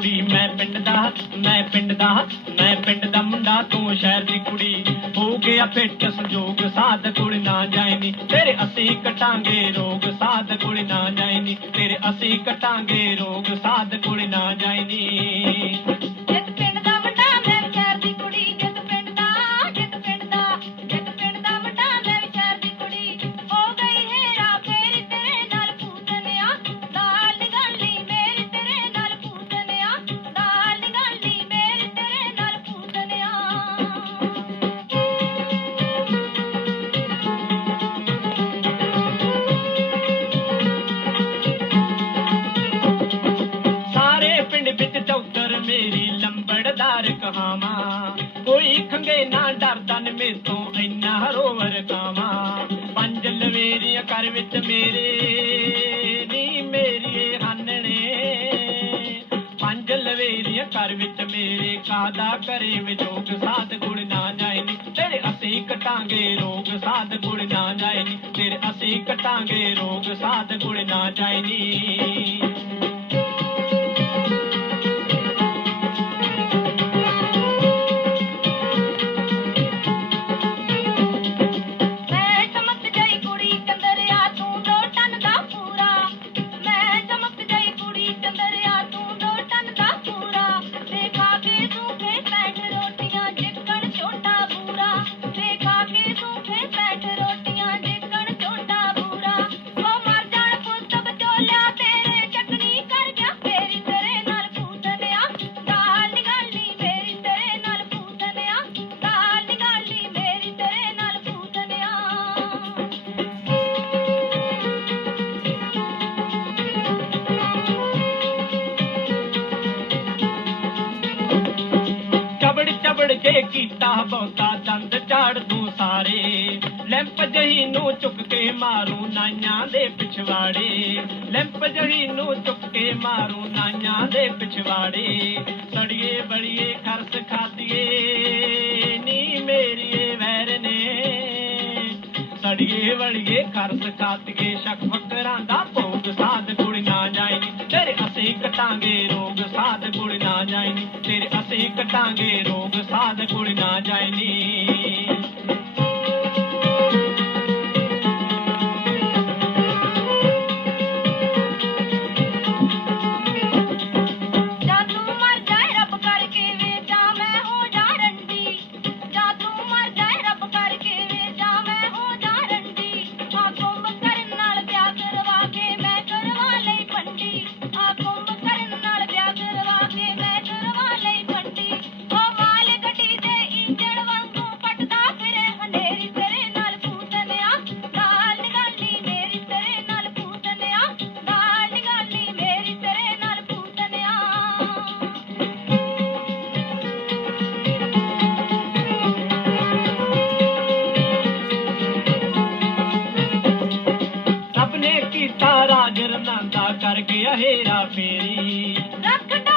ਕੁੜੀ ਮੈਂ ਪਿੰਡ ਦਾ ਮੈਂ ਪਿੰਡ ਦਾ ਮੈਂ ਪਿੰਡ ਦਾ ਮੁੰਡਾ, ਤੂੰ ਸ਼ਹਿਰ ਦੀ ਕੁੜੀ। ਹੋ ਗਿਆ ਫਿੱਟ ਸੰਜੋਗ ਸਾਧ ਕੋਲ ਨਾ ਜਾਏਨੀ ਤੇਰੇ ਅਸੀਂ ਕਟਾਂਗੇ ਰੋਗ ਸਾਧ ਕੋਲ ਨਾ ਜਾਏਨੀ ਤੇਰੇ ਅਸੀਂ ਕਟਾਂਗੇ ਰੋਗ ਸਾਧ ਕੋਲ ਨਾ ਜਾਏਨੀ ਕਾਵਾ ਕੋਈ ਖੰਗੇ ਨਾ ਡਰਦਾ ਨ ਮੇਤੋਂ ਐਨਾ ਰੋਵਰ ਕਾਵਾ ਪੰਜ ਲਵੇਰੀਆਂ ਕਰ ਵਿੱਚ ਮੇਰੇ, ਨੀ ਮੇਰੀ ਹਾਨਣੇ। ਪੰਜ ਲਵੇਰੀਆਂ ਕਰ ਵਿੱਚ ਮੇਰੇ ਕਾਦਾ ਕਰੇ ਵਿਜੋਗ ਸਾਧ ਗੁਣ ਨਾ ਜਾਏ ਨੀ ਤੇਰੇ ਅਸੀਂ ਕਟਾਂਗੇ ਰੋਗ ਸਾਧ ਗੁਣ ਨਾ ਜਾਏ ਨੀ ਤੇਰੇ ਅਸੀਂ ਕਟਾਂਗੇ ਰੋਗ ਸਾਧ ਗੁਣ ਨਾ ਜਾਏ ਨੀ ਬਹੁਤਾ ਦੰਦ ਝਾੜ ਦੂੰ ਸਾਰੇ। ਲੈਂਪ ਜਹੀ ਨੂੰ ਚੁੱਕ ਕੇ ਮਾਰੂ ਨਾਈਆਂ ਦੇ ਪਿਛਵਾੜੇ। ਲੈਂਪ ਜਹੀ ਨੂੰ ਚੁੱਕ ਕੇ ਮਾਰੂ ਨਾਈਆਂ ਦੇ ਪਿਛਵਾੜੇ। ਸੜੀਏ ਬੜੀਏ ਖਰਸ ਖਾਦੀਏ ਸੜੀਏ ਵੜੀਏ ਕਰ ਸਕਾਤ ਕੇ ਸ਼ੱਕ ਫਕਰਾਂ ਦਾ ਭੋਗ ਸਾਧ ਗੁੜ ਨਾ ਜਾਏ ਤੇਰੇ ਅਸੀਂ ਕਟਾਂਗੇ ਰੋਗ, ਸਾਧ ਗੁੜ ਨਾ ਜਾਏ ਤੇਰੇ ਅਸੀਂ ਕਟਾਂਗੇ ਰੋਗ, ਸਾਧ ਗੁੜ ਨਾ ਜਾਏ ਨੀ हे फेरी